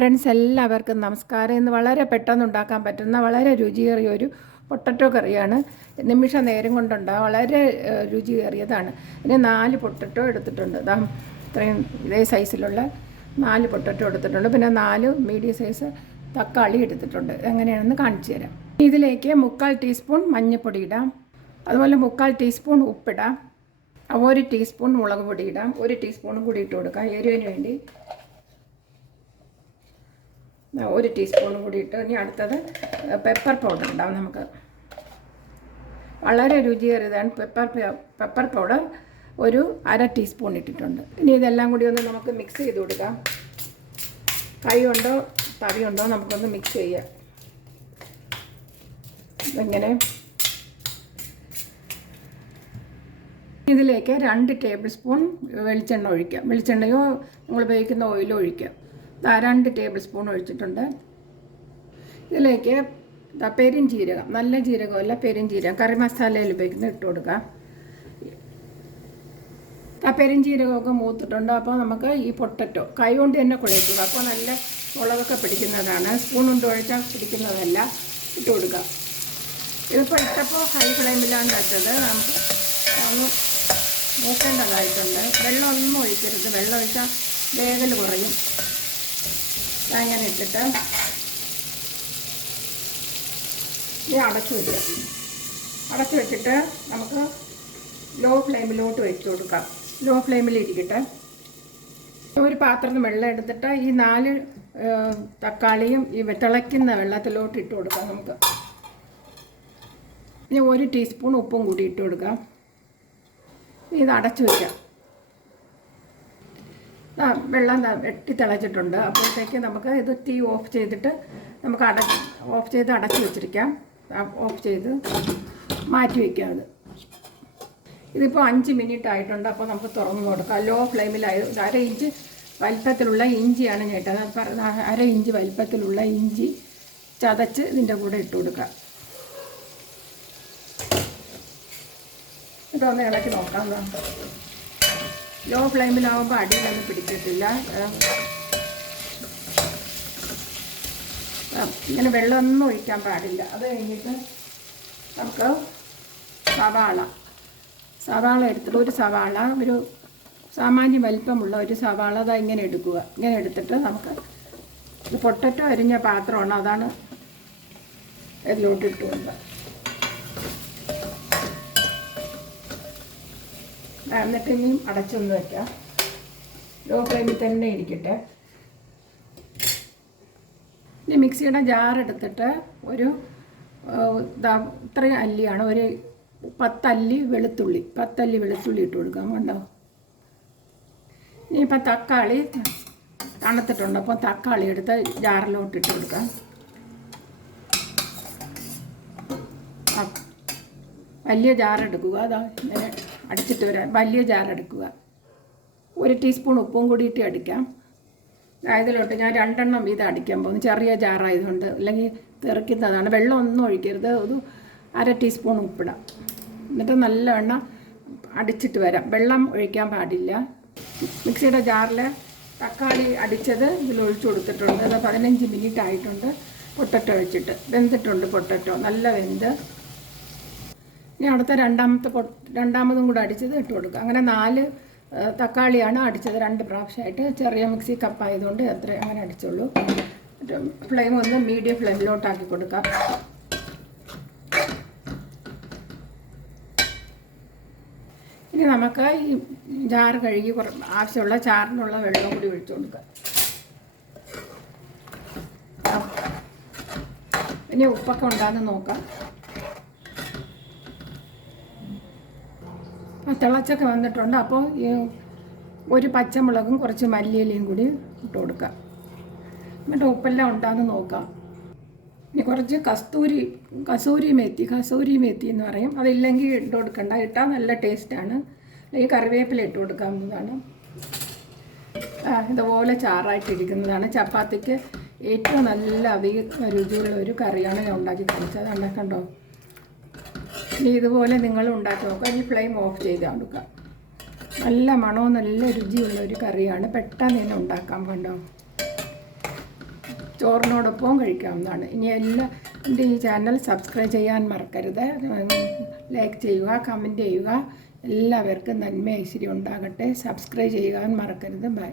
Friends എല്ലാവർക്കും നമസ്കാരം. ഇന്ന് വളരെ പെട്ടെന്ന് ഉണ്ടാക്കാൻ പറ്റുന്ന വളരെ രുചിയേറിയ ഒരു പൊട്ടറ്റോ കറിയാണ്. നിമിഷ നേരം കൊണ്ടുണ്ടാകും വളരെ രുചിയേറിയതാണ്. ഇനി നാല് പൊട്ടറ്റോ എടുത്തിട്ടുണ്ട്. ഇതാ ഇത്രയും ഇതേ സൈസിലുള്ള നാല് പൊട്ടറ്റോ എടുത്തിട്ടുണ്ട്. പിന്നെ നാല് മീഡിയം സൈസ് തക്കാളി എടുത്തിട്ടുണ്ട്. എങ്ങനെയാണെന്ന് കാണിച്ചു തരാം. ഇതിലേക്ക് മുക്കാൽ ടീസ്പൂൺ മഞ്ഞൾപ്പൊടി ഇടാം. അതുപോലെ മുക്കാൽ ടീസ്പൂൺ ഉപ്പിടാം. ഒരു ടീസ്പൂൺ മുളക് പൊടി ഇടാം. ഒരു ടീസ്പൂൺ കൂടി ഇട്ട് കൊടുക്കാം. എരിവിന് വേണ്ടി. ഒരു ടീസ്പൂൺ കൂടി ഇട്ട് ഇനി അടുത്തത് പെപ്പർ പൗഡർ ഉണ്ടാവും നമുക്ക്. വളരെ രുചിയേറിയതാണ് പെപ്പർ പെപ്പർ പൗഡർ ഒരു അര ടീസ്പൂൺ ഇട്ടിട്ടുണ്ട്. ഇനി ഇതെല്ലാം കൂടി ഒന്ന് നമുക്ക് മിക്സ് ചെയ്ത് കൊടുക്കാം. കൈ ഉണ്ടോ തവി ഉണ്ടോ നമുക്കൊന്ന് മിക്സ് ചെയ്യാം. ഇങ്ങനെ ഇതിലേക്ക് രണ്ട് ടേബിൾ സ്പൂൺ വെളിച്ചെണ്ണ ഒഴിക്കാം. വെളിച്ചെണ്ണയോ നിങ്ങൾ ഉപയോഗിക്കുന്ന ഓയിലോ ഒഴിക്കാം. രണ്ട് ടേബിൾ സ്പൂൺ ഒഴിച്ചിട്ടുണ്ട്. ഇതിലേക്ക് പെരും ജീരകം നല്ല ജീരകമല്ല പെരുംജീരകം കറി മസാലയിൽ ഉപയോഗിക്കുന്ന ഇട്ട് കൊടുക്കാം. ആ പെരുംജീരകമൊക്കെ മൂത്തിട്ടുണ്ട്. അപ്പോൾ നമുക്ക് ഈ പൊട്ടറ്റോ കൈ കൊണ്ട് തന്നെ കുഴയ്ക്കുക. അപ്പോൾ നല്ല മുളകൊക്കെ പിടിക്കുന്നതാണ്. സ്പൂൺ കൊണ്ട് കുഴച്ചാൽ പിടിക്കുന്നതല്ല. ഇട്ട് കൊടുക്കുക ഇതിപ്പോൾ ഇട്ടപ്പോൾ ഹൈ ഫ്ലെയിമിലാണ് വെച്ചത്. നമുക്ക് ഒന്ന് മൂക്കേണ്ടതായിട്ടുണ്ട്. ഒന്നും ഒഴിക്കരുത്. വെള്ളം ഒഴിച്ചാൽ വേഗൽ കുറയും. അങ്ങനെ ഇട്ടിട്ട് ഇത് അടച്ചു വെക്കുക അടച്ചു വെച്ചിട്ട് നമുക്ക് ലോ ഫ്ലെയിമിലോട്ട് വെച്ച് കൊടുക്കാം. ലോ ഫ്ലെയിമിൽ ഇരിക്കട്ടെ. ഒരു പാത്രത്തിൽ വെള്ളം എടുത്തിട്ട് ഈ നാല് തക്കാളിയും ഈ തിളയ്ക്കുന്ന വെള്ളത്തിലോട്ട് ഇട്ട് കൊടുക്കാം നമുക്ക്. ഇനി ഒരു ടീസ്പൂൺ ഉപ്പും കൂടി ഇട്ട് കൊടുക്കാം. ഇത് അടച്ചു വയ്ക്കാം വെള്ളം വെട്ടി തിളച്ചിട്ടുണ്ട്. അപ്പോഴത്തേക്ക് നമുക്ക് ഇത് തീ ഓഫ് ചെയ്തിട്ട് നമുക്ക് അട ഓഫ് ചെയ്ത് അടച്ചു വെച്ചിരിക്കാം. ഓഫ് ചെയ്ത് മാറ്റി വയ്ക്കാം അത് ഇതിപ്പോൾ അഞ്ച് മിനിറ്റ് ആയിട്ടുണ്ട്. അപ്പോൾ നമുക്ക് തുറന്നു കൊടുക്കാം. ലോ ഫ്ലെയിമിൽ അര ഇഞ്ച് വലിപ്പത്തിലുള്ള ഇഞ്ചിയാണ് ഞേട്ടത് അര ഇഞ്ച് വലിപ്പത്തിലുള്ള ഇഞ്ചി ചതച്ച് ഇതിന്റെ കൂടെ ഇട്ട് കൊടുക്കാം. ഇതൊന്ന് ഇളക്കി നോക്കാം. ലോ ഫ്ലെയിമിലാവുമ്പോൾ അടിയിലൊന്നും ആ, ഇങ്ങനെ വെള്ളമൊന്നും ഒഴിക്കാൻ പാടില്ല. അത് കഴിഞ്ഞിട്ട് നമുക്ക് സവാള. സവാള എടുത്തിട്ട് ഒരു സവാള ഒരു സാമാന്യ വലിപ്പമുള്ള ഒരു സവാള അതാ ഇങ്ങനെ എടുക്കുക. ഇങ്ങനെ എടുത്തിട്ട് നമുക്ക് പൊട്ടറ്റോ അരിഞ്ഞ പാത്രമാണ്. അതാണ് ഇതിലോട്ടിട്ട് കൊടുക്കുക. എന്നിട്ട് ഇനിയും അടച്ചൊന്ന് വെക്കാം. ലോ ഫ്ലെയിമിൽ തന്നെ ഇരിക്കട്ടെ. ഇനി മിക്സിയുടെ ജാർ എടുത്തിട്ട് ഒരു ഇത്രയും അല്ലിയാണ്. ഒരു പത്തല്ലി വെളുത്തുള്ളി പത്തല്ലി വെളുത്തുള്ളി ഇട്ട് കൊടുക്കാം. കണ്ടോ? ഇനി ഇനിയിപ്പോൾ തക്കാളി തണുത്തിട്ടുണ്ട്. അപ്പോൾ തക്കാളി എടുത്ത് ജാറിലോട്ട് ഇട്ട് കൊടുക്കാം. വലിയ ജാറെടുക്കുക അതാ അടിച്ചിട്ട് വരാം വലിയ ജാർ എടുക്കുക. ഒരു ടീസ്പൂൺ ഉപ്പും കൂടിയിട്ട് അടിക്കാം. ഇതിലോട്ട് ഞാൻ രണ്ടെണ്ണം വീതം അടിക്കാൻ പോകുന്നു. ചെറിയ ജാറായതുകൊണ്ട് അല്ലെങ്കിൽ തെറിക്കുന്നതാണ്. വെള്ളം ഒന്നും ഒഴിക്കരുത്. ഒരു അര ടീസ്പൂൺ ഉപ്പിടാം. എന്നിട്ട് നല്ലവണ്ണം അടിച്ചിട്ട് വരാം. വെള്ളം ഒഴിക്കാൻ പാടില്ല. മിക്സിയുടെ ജാറിൽ തക്കാളി അടിച്ചത് ഇതിൽ ഒഴിച്ചു കൊടുത്തിട്ടുണ്ട്. അത് പതിനഞ്ച് മിനിറ്റ് ആയിട്ടുണ്ട്. പൊട്ടറ്റോ വെച്ചിട്ട് വെന്തിട്ടുണ്ട് പൊട്ടറ്റോ. നല്ല വെന്ത്. ഇനി അടുത്ത രണ്ടാമത്തെ രണ്ടാമതും കൂടെ അടിച്ചത് ഇട്ട് കൊടുക്കുക. അങ്ങനെ നാല് തക്കാളിയാണ് അടിച്ചത് രണ്ട് പ്രാവശ്യമായിട്ട്. ചെറിയ മിക്സി കപ്പായതുകൊണ്ട് അത്ര അങ്ങനെ അടിച്ചുള്ളൂ. ഫ്ലെയിം ഒന്ന് മീഡിയം ഫ്ലെയിമിലോട്ടാക്കി കൊടുക്കാം ഇനി നമുക്ക് ഈ ജാറ് കഴുകി കുറ ആവശ്യമുള്ള ചാറിനുള്ള വെള്ളം കൂടി ഒഴിച്ചു കൊടുക്കാം. ഇനി ഉപ്പൊക്കെ ഉണ്ടാകുന്ന നോക്കാം. തിളച്ചൊക്കെ വന്നിട്ടുണ്ട്. അപ്പോൾ ഈ ഒരു പച്ചമുളകും കുറച്ച് മല്ലിയിലയും കൂടി ഇട്ട് കൊടുക്കാം എന്നിട്ട് ഉപ്പെല്ലാം ഉണ്ടാകുന്ന നോക്കാം. ഇനി കുറച്ച് കസ്തൂരി കസൂരി മേത്തി കസൂരി മേത്തി എന്ന് പറയും. അതില്ലെങ്കിൽ ഇട്ട് കൊടുക്കണ്ട. ഇട്ടാൽ നല്ല ടേസ്റ്റാണ് അല്ലെങ്കിൽ കറിവേപ്പില ഇട്ട് കൊടുക്കാവുന്നതാണ് ആ, ഇതുപോലെ ചാറായിട്ടിരിക്കുന്നതാണ് ചപ്പാത്തിക്ക് ഏറ്റവും നല്ല അധികം രുചിയുള്ള ഒരു കറിയാണ് ഞാൻ ഉണ്ടാക്കി കാണിച്ചത് ഉണ്ടാക്കണ്ടോ ഇതുപോലെ നിങ്ങൾ ഉണ്ടാക്കി നോക്കുക. ഇനി ഫ്ലെയിം ഓഫ് ചെയ്ത് കൊടുക്കുക. നല്ല മണവും നല്ല രുചിയുള്ള ഒരു കറിയാണ്. പെട്ടെന്ന് തന്നെ ഉണ്ടാക്കാൻ കണ്ടോ? ചോറിനോടൊപ്പവും കഴിക്കാവുന്നതാണ്. ഇനി എല്ലാ എന്റെ ഈ ചാനൽ സബ്സ്ക്രൈബ് ചെയ്യാൻ മറക്കരുത്. ലൈക്ക് ചെയ്യുക കമന്റ് ചെയ്യുക. എല്ലാവർക്കും നന്മ ഐശ്വര്യം ഉണ്ടാകട്ടെ. സബ്സ്ക്രൈബ് ചെയ്യാൻ മറക്കരുത്. ബൈ